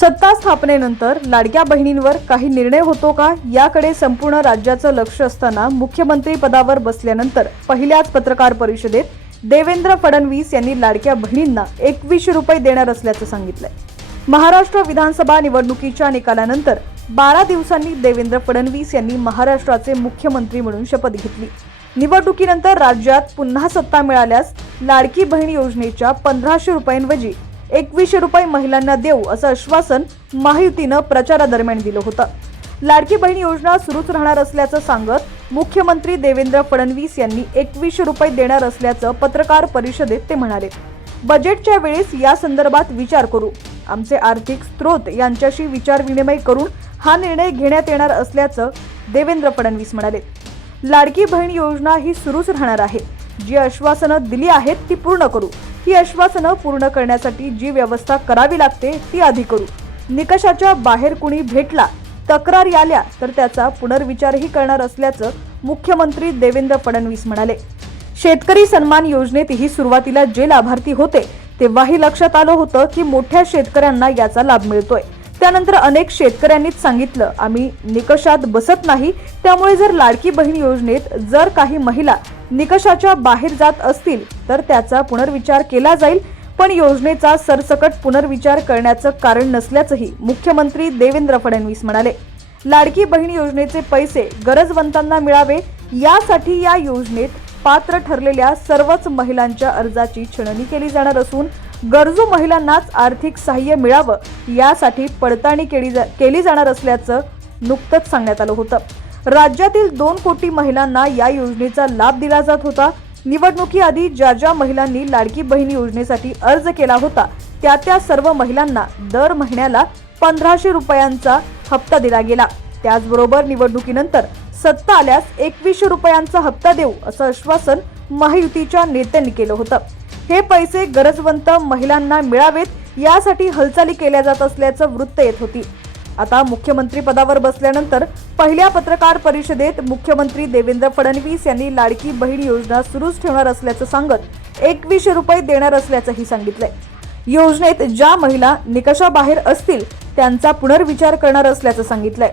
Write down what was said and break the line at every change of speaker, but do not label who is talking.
सत्ता स्थापनेनंतर लाडक्या बहिणींवर काही निर्णय होतो का याकडे संपूर्ण राज्याचं लक्ष असताना मुख्यमंत्री पदावर बसल्यानंतर पहिल्याच पत्रकार परिषदेत देवेंद्र फडणवीस यांनी लाडक्या बहिणींना एकवीसशे रुपये देणार असल्याचं सांगितलंय. महाराष्ट्र विधानसभा निवडणुकीच्या निकालानंतर बारा दिवसांनी देवेंद्र फडणवीस यांनी महाराष्ट्राचे मुख्यमंत्री म्हणून शपथ घेतली. निवडणुकीनंतर राज्यात पुन्हा सत्ता मिळाल्यास लाडकी बहीण योजनेच्या पंधराशे रुपयांऐवजी एकवीसशे रुपये महिलांना देऊ असं आश्वासन महायुतीनं प्रचारादरम्यान दिलं होतं. लाडकी बहीण योजना सुरूच राहणार असल्याचं सांगत मुख्यमंत्री देवेंद्र फडणवीस यांनी एकवीसशे रुपये देणार असल्याचं पत्रकार परिषदेत ते म्हणाले. बजेटच्या वेळेस या संदर्भात विचार करू. आमचे आर्थिक स्रोत यांच्याशी विचारविनिमय करून हा निर्णय घेण्यात येणार असल्याचं देवेंद्र फडणवीस म्हणाले. लाडकी बहीण योजना ही सुरूच राहणार आहे. जी आश्वासनं दिली आहेत ती पूर्ण करू. ही आश्वासनं पूर्ण करण्यासाठी जी व्यवस्था करावी लागते ती आधी करू. निकषाच्या बाहेर कुणी भेटला तक्रारी आल्या तर त्याचा पुनर्विचारही करणार असल्याचं मुख्यमंत्री देवेंद्र फडणवीस म्हणाले. शेतकरी सन्मान योजनेतही सुरुवातीला जे लाभार्थी होते तेव्हाही लक्षात आलं होतं की मोठ्या शेतकऱ्यांना याचा लाभ मिळतोय. त्यानंतर अनेक शेतकऱ्यांनीच सांगितलं आम्ही निकषात बसत नाही. त्यामुळे जर लाडकी बहीण योजनेत जर काही महिला निकषाच्या बाहेर जात असतील तर त्याचा पुनर्विचार केला जाईल पण योजनेचा सरसकट पुनर्विचार करण्याचं कारण नसल्याचंही मुख्यमंत्री देवेंद्र फडणवीस म्हणाले. लाडकी बहीण योजनेचे पैसे गरजवंतांना मिळावे यासाठी या योजनेत पात्र ठरलेल्या सर्वच महिलांच्या अर्जाची छणनी केली जाणार असून गरजू महिलांनाच आर्थिक सहाय्य मिळावं यासाठी पडताळणी केली जा- केली जाणार असल्याचं नुकतंच सांगण्यात आलं होतं. राज्यातील दोन कोटी महिलांना या योजनेचा लाभ दिला जात होता. निवडणुकीआधी ज्या ज्या महिलांनी लाडकी बहीण योजनेसाठी अर्ज केला होता त्या त्या सर्व महिलांना दर महिन्याला पंधराशे रुपयांचा हप्ता दिला गेला. त्याचबरोबर निवडणुकीनंतर सत्ता आल्यास एकवीसशे रुपयांचा हप्ता देऊ असं आश्वासन महायुतीच्या नेत्यांनी केलं होतं. हे पैसे गरजवंत महिलांना मिळावेत यासाठी हालचाली केल्या जात असल्याचं वृत्त येत होती. आता मुख्यमंत्री पदावर बसल्यानंतर पहिल्या पत्रकार परिषदेत मुख्यमंत्री देवेंद्र फडणवीस यांनी लाडकी बहीण योजना सुरूच ठेवणार असल्याचं सांगत एकवीसशे रुपये देणार असल्याचंही सांगितलंय. योजनेत ज्या महिला निकषाबाहेर असतील त्यांचा पुनर्विचार करणार असल्याचं सांगितलंय.